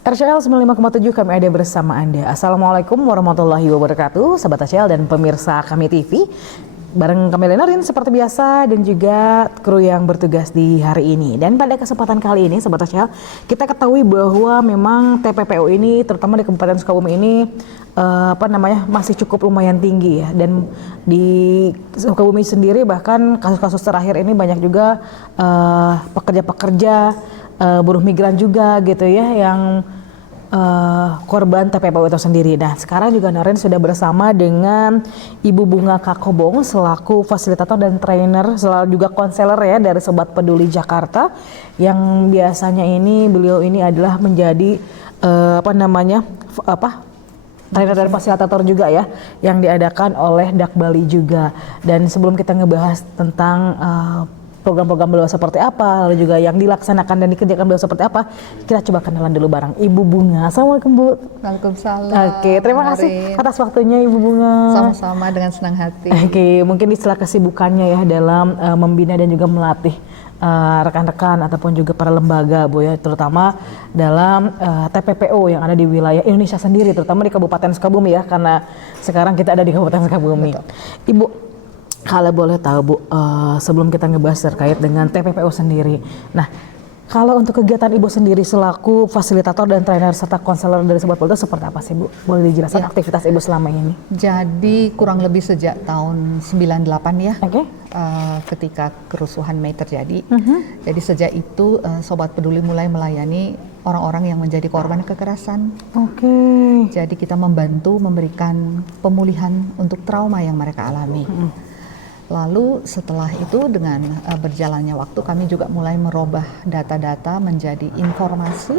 RCL 95,7 kami ada bersama Anda. Assalamualaikum warahmatullahi wabarakatuh, Sahabat RCL dan pemirsa kami TV. Bareng kami Lenarin seperti biasa dan juga kru yang bertugas di hari ini. Dan pada kesempatan kali ini Sahabat RCL, kita ketahui bahwa memang TPPO ini terutama di Kabupaten Sukabumi ini masih cukup lumayan tinggi ya. Dan di Sukabumi sendiri bahkan kasus-kasus terakhir ini banyak juga pekerja-pekerja buruh migran juga gitu ya yang korban TPPO itu sendiri. Nah sekarang juga Naren sudah bersama dengan Ibu Bunga Kakobong selaku fasilitator dan trainer selalu juga konselor ya dari Sobat Peduli Jakarta, yang biasanya beliau ini adalah menjadi trainer dan fasilitator juga ya yang diadakan oleh Dak Bali juga. Dan sebelum kita ngebahas tentang program-program beliau seperti apa, lalu juga yang dilaksanakan dan dikerjakan beliau seperti apa, kita coba kenalan dulu bareng Ibu Bunga. Assalamualaikum Bu. Waalaikumsalam. Oke, terima kasih atas waktunya Ibu Bunga. Sama-sama, dengan senang hati. Oke, mungkin di sela kesibukannya ya dalam membina dan juga melatih rekan-rekan ataupun juga para lembaga Bu ya, terutama dalam TPPO yang ada di wilayah Indonesia sendiri, terutama di Kabupaten Sukabumi ya, karena sekarang kita ada di Kabupaten Sukabumi. Betul. Ibu, kalau boleh tahu Bu, sebelum kita ngebahas terkait dengan TPPO sendiri, nah kalau untuk kegiatan Ibu sendiri selaku fasilitator dan trainer serta konselor dari Sobat Peduli seperti apa sih Bu? Boleh dijelaskan aktivitas Ibu selama ini? Jadi kurang lebih sejak tahun 98 ya, ketika kerusuhan Mei terjadi. Jadi sejak itu Sobat Peduli mulai melayani orang-orang yang menjadi korban kekerasan. Jadi kita membantu memberikan pemulihan untuk trauma yang mereka alami. Lalu setelah itu dengan berjalannya waktu kami juga mulai merubah data-data menjadi informasi.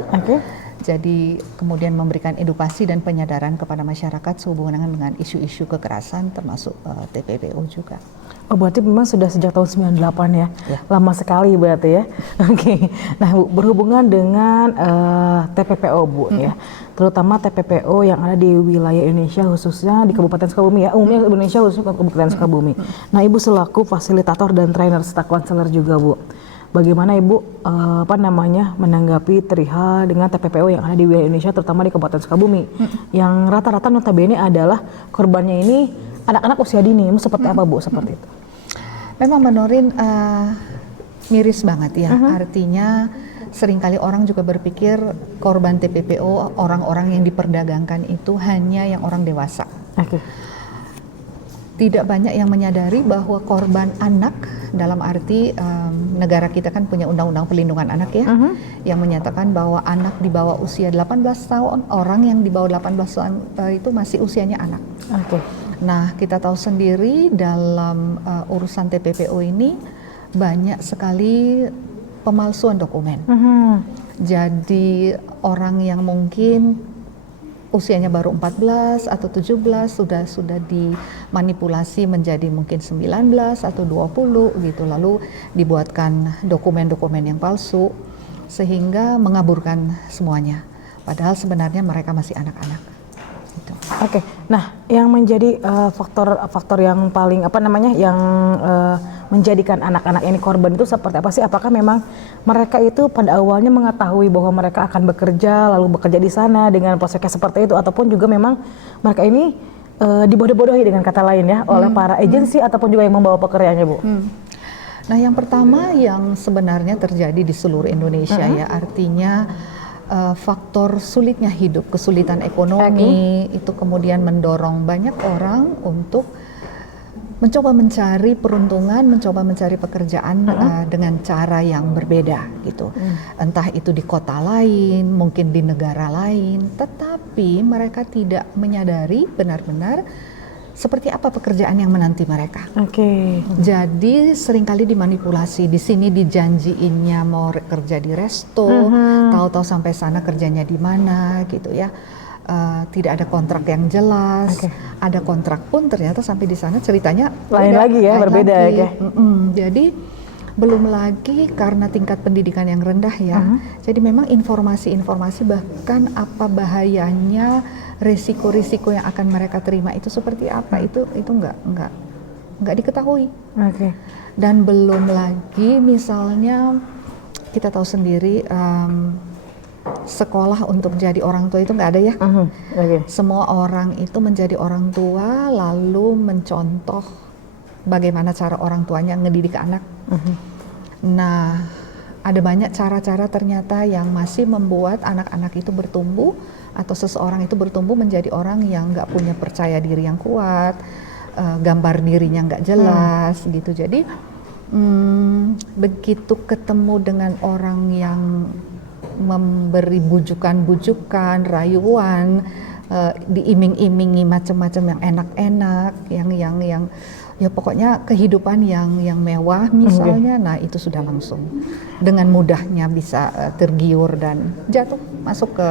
Jadi kemudian memberikan edukasi dan penyadaran kepada masyarakat sehubungan dengan isu-isu kekerasan termasuk TPPO juga. Oh berarti memang sudah sejak tahun 98 ya? Lama sekali berarti ya. Nah Bu, berhubungan dengan TPPO Bu ya, terutama TPPO yang ada di wilayah Indonesia khususnya di Kabupaten Sukabumi ya, umumnya Indonesia khususnya Kabupaten Sukabumi. Nah Ibu selaku fasilitator dan trainer serta konselor juga Bu, bagaimana Ibu menanggapi perihal dengan TPPO yang ada di wilayah Indonesia terutama di Kabupaten Sukabumi yang rata-rata notabene adalah korbannya ini anak-anak usia dini, seperti apa Bu seperti itu? Memang Menorin miris banget ya, artinya seringkali orang juga berpikir korban TPPO orang-orang yang diperdagangkan itu hanya yang orang dewasa. Tidak banyak yang menyadari bahwa korban anak dalam arti negara kita kan punya undang-undang perlindungan anak ya, yang menyatakan bahwa anak di bawah usia 18 tahun, orang yang di bawah 18 tahun itu masih usianya anak. Nah, kita tahu sendiri dalam urusan TPPO ini banyak sekali pemalsuan dokumen. Jadi orang yang mungkin usianya baru 14 atau 17 sudah dimanipulasi menjadi mungkin 19 atau 20 gitu, lalu dibuatkan dokumen-dokumen yang palsu sehingga mengaburkan semuanya. Padahal sebenarnya mereka masih anak-anak. Nah, yang menjadi faktor yang paling menjadikan anak-anak ini korban itu seperti apa sih? Apakah memang mereka itu pada awalnya mengetahui bahwa mereka akan bekerja lalu bekerja di sana dengan prospeknya seperti itu, ataupun juga memang mereka ini dibodoh-bodohi dengan kata lain ya oleh para agensi ataupun juga yang membawa pekerjaannya Bu? Nah, yang pertama yang sebenarnya terjadi di seluruh Indonesia ya, artinya faktor sulitnya hidup, kesulitan ekonomi itu kemudian mendorong banyak orang untuk mencoba mencari peruntungan, mencoba mencari pekerjaan dengan cara yang berbeda gitu. Entah itu di kota lain, mungkin di negara lain, tetapi mereka tidak menyadari benar-benar seperti apa pekerjaan yang menanti mereka. Jadi seringkali dimanipulasi. Di sini dijanjiinnya mau kerja di resto, tahu-tahu sampai sana kerjanya di mana gitu ya. Tidak ada kontrak yang jelas. Ada kontrak pun ternyata sampai di sana ceritanya lain lagi ya, berbeda ya. Jadi belum lagi karena tingkat pendidikan yang rendah ya. Jadi memang informasi-informasi bahkan apa bahayanya, risiko-risiko yang akan mereka terima itu seperti apa, itu nggak diketahui. Dan belum lagi misalnya kita tahu sendiri sekolah untuk jadi orang tua itu nggak ada ya. Oke. Semua orang itu menjadi orang tua lalu mencontoh bagaimana cara orang tuanya ngedidik anak. Nah, ada banyak cara-cara ternyata yang masih membuat anak-anak itu bertumbuh atau seseorang itu bertumbuh menjadi orang yang nggak punya percaya diri yang kuat, gambar dirinya nggak jelas gitu. Jadi begitu ketemu dengan orang yang memberi bujukan-bujukan, rayuan, diiming-imingi macam-macam yang enak-enak, yang ya pokoknya kehidupan yang mewah misalnya, nah itu sudah langsung dengan mudahnya bisa tergiur dan jatuh masuk ke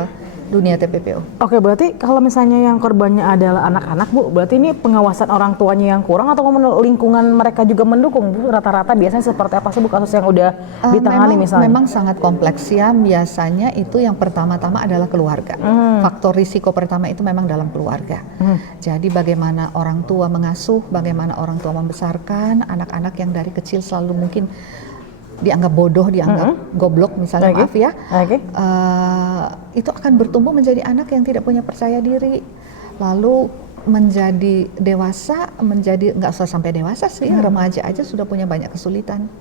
dunia TPPO. Oke, berarti kalau misalnya yang korbannya adalah anak-anak, Bu, berarti ini pengawasan orang tuanya yang kurang atau lingkungan mereka juga mendukung, Bu? Rata-rata biasanya seperti apa sih, Bu, kasus yang udah ditangani misalnya? Memang sangat kompleks ya, biasanya itu yang pertama-tama adalah keluarga. Faktor risiko pertama itu memang dalam keluarga. Jadi bagaimana orang tua mengasuh, bagaimana orang tua membesarkan anak-anak yang dari kecil selalu mungkin dianggap bodoh, dianggap goblok misalnya, maaf ya. Itu akan bertumbuh menjadi anak yang tidak punya percaya diri, lalu menjadi dewasa, menjadi nggak usah sampai dewasa sih, remaja aja sudah punya banyak kesulitan.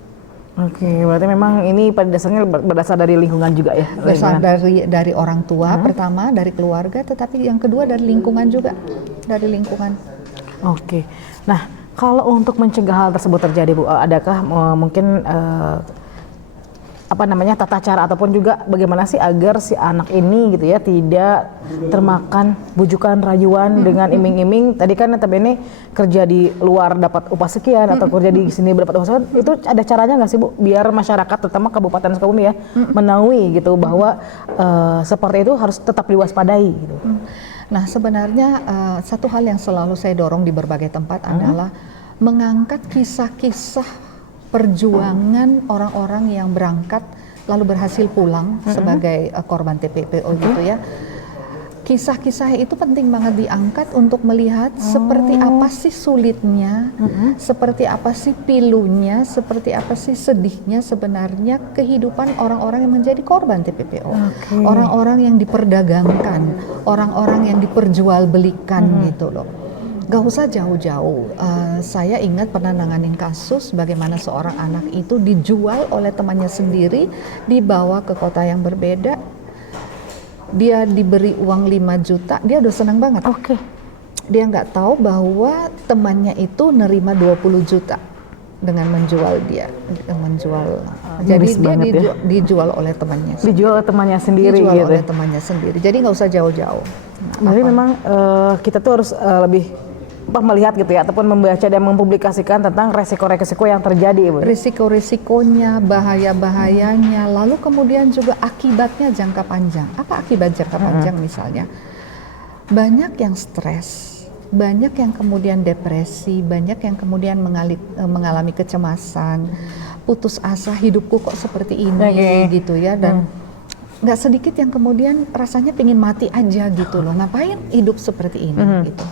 Oke, berarti memang ini pada dasarnya berdasar dari lingkungan juga ya? Berasal dari orang tua pertama, dari keluarga, tetapi yang kedua dari lingkungan juga, dari lingkungan. Oke, nah kalau untuk mencegah hal tersebut terjadi, Bu, adakah mungkin tata cara ataupun juga bagaimana sih agar si anak ini gitu ya tidak termakan bujukan rayuan dengan iming-iming? Tadi kan notabene kerja di luar dapat upah sekian atau kerja di sini dapat upah sekian, itu ada caranya nggak sih, Bu, biar masyarakat terutama Kabupaten Sukabumi ya menaungi gitu bahwa seperti itu harus tetap diwaspadai gitu. Nah, sebenarnya satu hal yang selalu saya dorong di berbagai tempat adalah mengangkat kisah-kisah perjuangan orang-orang yang berangkat lalu berhasil pulang sebagai korban TPPO gitu ya. Kisah-kisah itu penting banget diangkat untuk melihat seperti apa sih sulitnya, seperti apa sih pilunya, seperti apa sih sedihnya sebenarnya kehidupan orang-orang yang menjadi korban TPPO. Orang-orang yang diperdagangkan, orang-orang yang diperjualbelikan gitu loh. Gak usah jauh-jauh, saya ingat pernah nanganin kasus bagaimana seorang anak itu dijual oleh temannya sendiri, dibawa ke kota yang berbeda, dia diberi uang 5 juta, dia udah senang banget. Dia nggak tahu bahwa temannya itu nerima 20 juta dengan menjual dia, jadi dia dijual oleh temannya. Dijual oleh temannya sendiri dijual gitu. oleh temannya sendiri, jadi nggak usah jauh-jauh. Jadi memang kita tuh harus lebih melihat gitu ya, ataupun membaca dan mempublikasikan tentang resiko-resiko yang terjadi, Bu. Risiko-risikonya, bahaya-bahayanya, lalu kemudian juga akibatnya jangka panjang. Apa akibat jangka panjang misalnya? Banyak yang stres, banyak yang kemudian depresi, banyak yang kemudian mengalami kecemasan, putus asa, hidupku kok seperti ini gitu ya, dan nggak sedikit yang kemudian rasanya pengen mati aja gitu loh, ngapain hidup seperti ini gitu.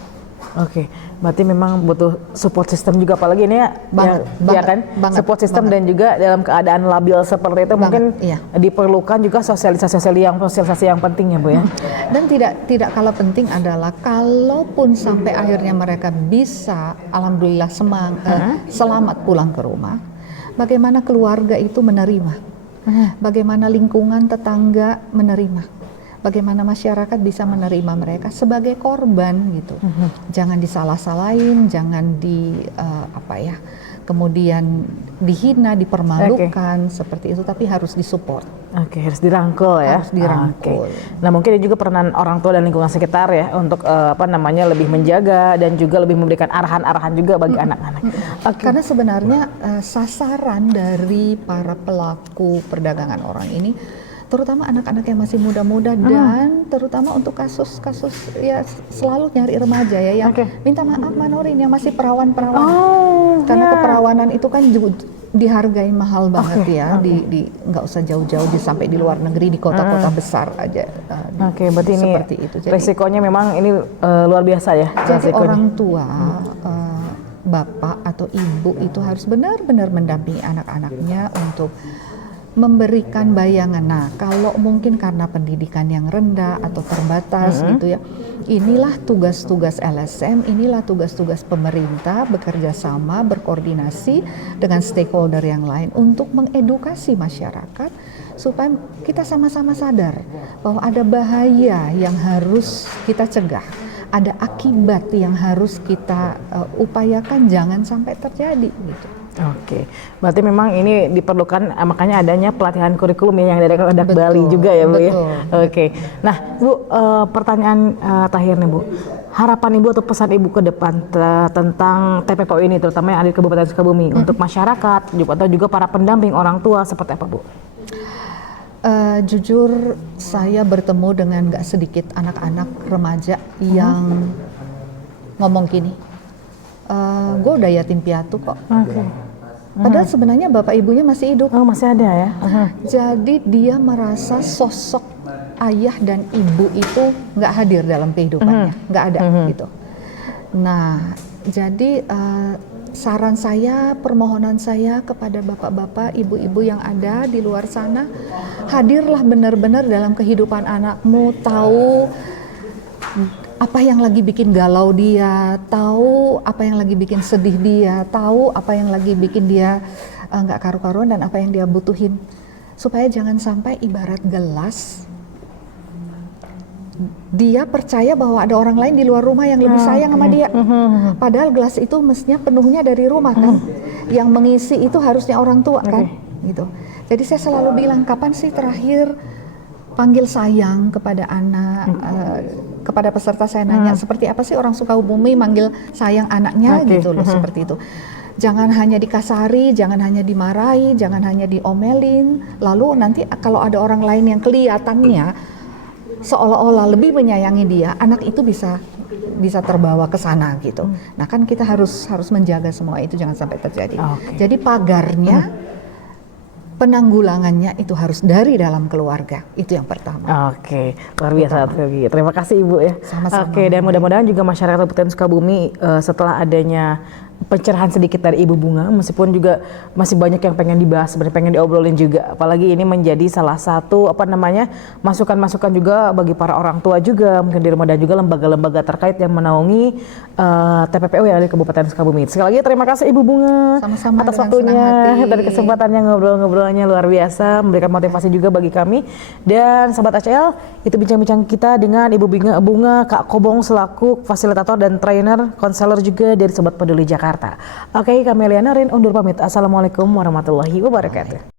Oke, berarti memang butuh support system juga, apalagi ini ya, support system dan juga dalam keadaan labil seperti itu mungkin diperlukan juga sosialisasi yang penting ya, Bu ya. Dan tidak kalah penting adalah kalaupun sampai akhirnya mereka bisa, alhamdulillah selamat pulang ke rumah, bagaimana keluarga itu menerima, bagaimana lingkungan tetangga menerima. Bagaimana masyarakat bisa menerima mereka sebagai korban gitu. Jangan disalah-salahin, jangan kemudian dihina, dipermalukan seperti itu, tapi harus disupport. Harus dirangkul ya. Harus dirangkul. Nah, mungkin juga peranan orang tua dan lingkungan sekitar ya untuk lebih menjaga dan juga lebih memberikan arahan-arahan juga bagi anak-anak. Karena sebenarnya sasaran dari para pelaku perdagangan orang ini terutama anak-anak yang masih muda-muda dan terutama untuk kasus-kasus ya selalu nyari remaja ya yang minta maaf Manorin yang masih perawan-perawan karena keperawanan itu kan dihargai mahal banget ya di nggak usah jauh-jauh sampai di luar negeri, di kota-kota besar aja. Berarti ini seperti itu. Jadi, resikonya memang ini luar biasa ya. Jadi orang tua bapak atau ibu itu harus benar-benar mendampingi anak-anaknya untuk memberikan bayangan. Nah, kalau mungkin karena pendidikan yang rendah atau terbatas gitu ya, inilah tugas-tugas LSM, inilah tugas-tugas pemerintah bekerja sama, berkoordinasi dengan stakeholder yang lain untuk mengedukasi masyarakat supaya kita sama-sama sadar bahwa ada bahaya yang harus kita cegah, ada akibat yang harus kita upayakan jangan sampai terjadi gitu. Oke, berarti memang ini diperlukan makanya adanya pelatihan kurikulum yang dari Kemendak Bali juga ya Bu ya. Oke, nah Bu, pertanyaan terakhir nih Bu, harapan Ibu atau pesan Ibu ke depan tentang TPPO ini, terutama yang ada di Kabupaten Sukabumi untuk masyarakat atau juga para pendamping orang tua seperti apa Bu? Jujur saya bertemu dengan gak sedikit anak-anak remaja yang ngomong gini, gue udah yatim piatu kok. Padahal sebenarnya bapak ibunya masih hidup. Oh, masih ada ya. Jadi dia merasa sosok ayah dan ibu itu nggak hadir dalam kehidupannya, nggak ada gitu. Nah, jadi saran saya, permohonan saya kepada bapak-bapak, ibu-ibu yang ada di luar sana, hadirlah benar-benar dalam kehidupan anakmu, tahu apa yang lagi bikin galau dia, tahu apa yang lagi bikin sedih dia, tahu apa yang lagi bikin dia nggak karu-karuan dan apa yang dia butuhin, supaya jangan sampai ibarat gelas dia percaya bahwa ada orang lain di luar rumah yang lebih sayang sama dia. Padahal gelas itu mestinya penuhnya dari rumah kan. Yang mengisi itu harusnya orang tua kan. Gitu. Jadi saya selalu bilang, kapan sih terakhir panggil sayang kepada anak, kepada peserta saya nanya, seperti apa sih orang Sukabumi manggil sayang anaknya gitu loh, seperti itu. Jangan hanya dikasari, jangan hanya dimarahi, jangan hanya diomelin. Lalu nanti kalau ada orang lain yang kelihatannya seolah-olah lebih menyayangi dia, anak itu bisa terbawa ke sana gitu. Nah kan kita harus menjaga semua itu jangan sampai terjadi. Jadi pagarnya, penanggulangannya itu harus dari dalam keluarga, itu yang pertama. Oke, luar biasa. Terima kasih Ibu ya. Sama-sama. Oke, dan mudah-mudahan juga masyarakat Kabupaten Sukabumi setelah adanya pencerahan sedikit dari Ibu Bunga, meskipun juga masih banyak yang pengen dibahas, sebenarnya pengen diobrolin juga, apalagi ini menjadi salah satu masukan-masukan juga bagi para orang tua juga mungkin di rumah dan juga lembaga-lembaga terkait yang menaungi TPPO yang ada di Kabupaten Sukabumi. Sekali lagi terima kasih Ibu Bunga sama-sama atas waktunya dan kesempatannya ngobrol-ngobrolnya luar biasa, memberikan motivasi juga bagi kami. Dan Sobat ACL, itu bincang-bincang kita dengan Ibu Bunga Kak Kobong selaku fasilitator dan trainer konselor juga dari Sobat Peduli Jakarta. Oke, kami Liana Rin undur pamit. Assalamualaikum warahmatullahi wabarakatuh.